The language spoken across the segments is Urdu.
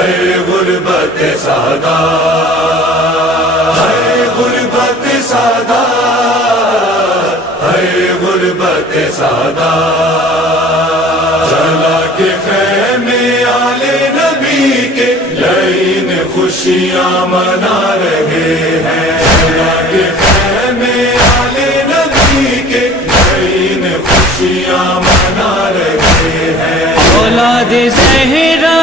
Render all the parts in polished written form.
ہے غربت سادہ، ہے غربت سادہ، ہے غربت سادہ، چلا کے خیمے آلے نبی کے لعین خوشیاں منا رہے ہیں، چلا کے خیمے آلے نبی کے لعین خوشیاں منا رہے ہیں۔ اولاد زہرا،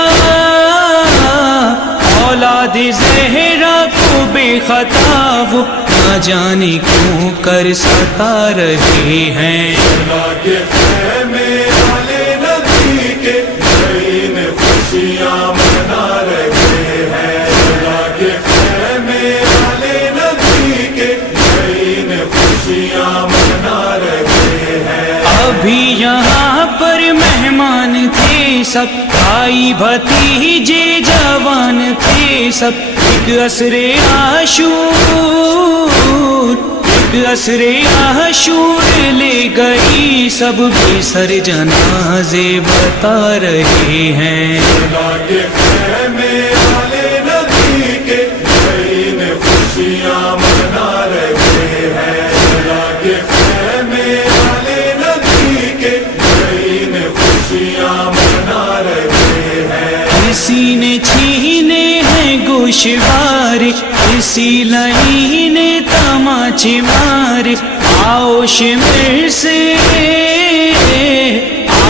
اولاد زہرا کو بے خطا وہ نہ جانے کیوں کر ستا رہے ہیں۔ چلا کے خیمے آلے نبی کے لعین خوشیاں منا رہے ہیں، چلا کے خیمے آلے نبی کے لعین خوشیاں منا رہے ہیں۔ ابھی یہاں پر مہمان تھے سب، بھائی بھتیجے جوان تھے سب، ایک عصر عاشور، ایک عصر عاشور لے گئی سب، بے سر جنازے بتا رہے ہیں۔ چلا کے خیمے آلے نبی کے لعین خوشیاں منا رہے ہیں، چلا کے خیمے آلے نبی کے لعین خوشیاں منا رہے ہیں۔ کسی نے چھینے ہیں گوشوارے، کسی لئی نے تماچے مارے، آؤ شمر سے،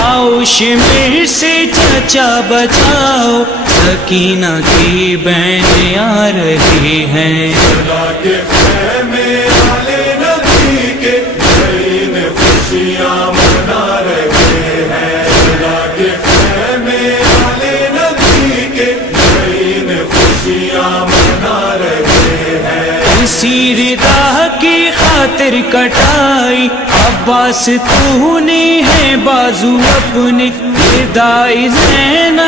آؤ شمر سے چچا بچاؤ، سکینہ کی بہن آ رہے ہیں۔ چلا کے خیمے آلے نبی کے لعین خوشیاں منا رہے ہیں، چلا کے خیمے آلے نبی کے لعین خوشیاں منا رہے ہیں۔ اسی ردا کی خاطر کٹائی عباس تو نے ہے بازو اپنے، ردائی زینب،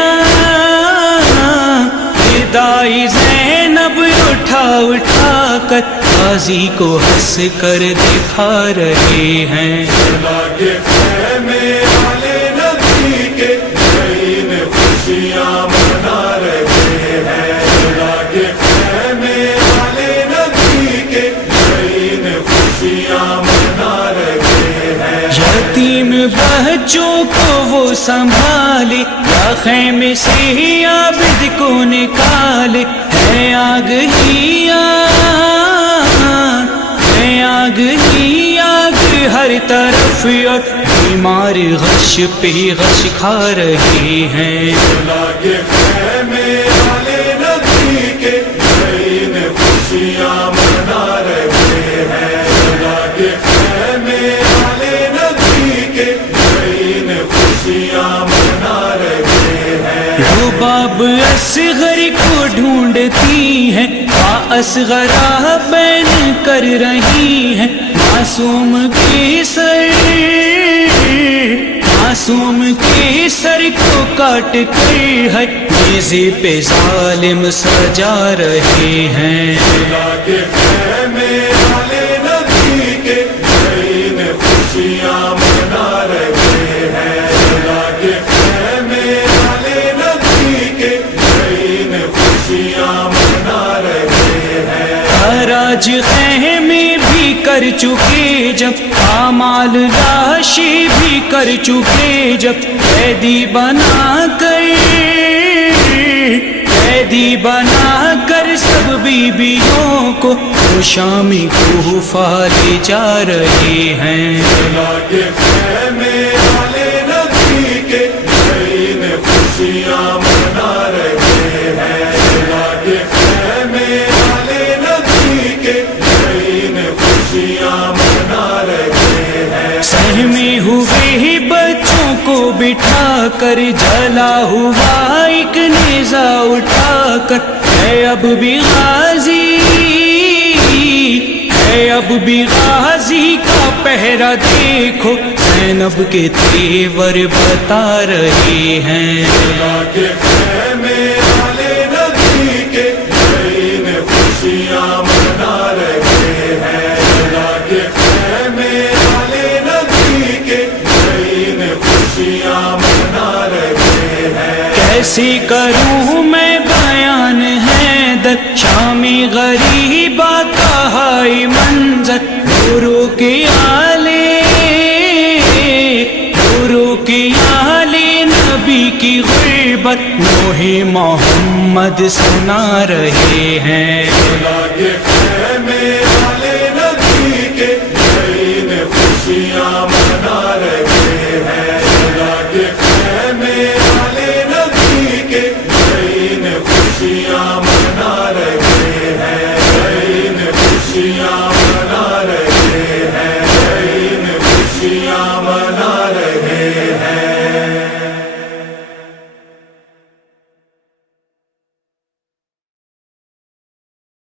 ردائی زینب اٹھا اٹھا کر غازی کو ہنس کر دکھا رہے ہیں۔ چلا کے خیمے آلے نبی کے لعین خوشیاں منا رہے ہیں، چلا کے خیمے آلے نبی کے لعین خوشیاں منا رہے ہیں۔ یتیم بچوں کو وہ سنبھالے، یا خیمے سے عابد کو نکالے، ہے آگ ہی آگ، ہے آگ ہی آگ ہر طرف، اور بیمار غش پہ غش کھا رہے ہیں۔ چلا کے خیمے آلے نبی کے لعین خوشیاں منا رہے ہیں، چلا کے خیمے آلے نبی کے لعین خوشیاں منا رہے ہیں۔ رباب اصغر کو ڈھونڈتی ہیں، اصغرا بین کر رہی ہیں، معصوم کے سر، معصوم کے سر کو کاٹ کر ہے نیزے پہ ظالم سجا رہے ہیں۔ چلا کے خیمے آلے نبی کے لعین خوشیاں منا رہے ہیں، چلا کے خیمے آلے نبی کے لعین خوشیاں منا رہے ہیں۔ حراج خیمے بھی کر چکے جب، اعمال لاشی بھی کر چکے جب، قیدی بنا کر، قیدی بنا کر سب بیویوں کو شام کوفہ لے جا رہے ہیں۔ چلا کے خیمے آلے نبی کے لعین خوشیاں منا رہے ہیں، چلا کے خیمے آلے نبی کے لعین خوشیاں منا رہے ہیں۔ سہمے ہوئے بچوں کو بٹھا کر، جلا ہوا ایک نیزہ اٹھا کر، ہے اب بھی غازی، ہے اب بھی غازی کا پہرا دیکھو، زینب کے تیور بتا رہے ہیں۔ چلا کے خیمے آلے نبی کے لعین خوشیاں منا رہے ہیں، چلا کے خیمے آلے نبی کے لعین خوشیاں منا رہے ہیں۔ کیسے کروں میں میں غریبہ کا ہائی منظر، گرو کی آلے نبی کی غربت نوح محمد سنا رہے ہیں۔ کربلا کے خیمے والے نبی کے نئی خوشیاں منا رہے ہیں، کربلا کے خیمے والے نبی کے نئی خوشیاں منا رہے ہیں، نئی خوشیاں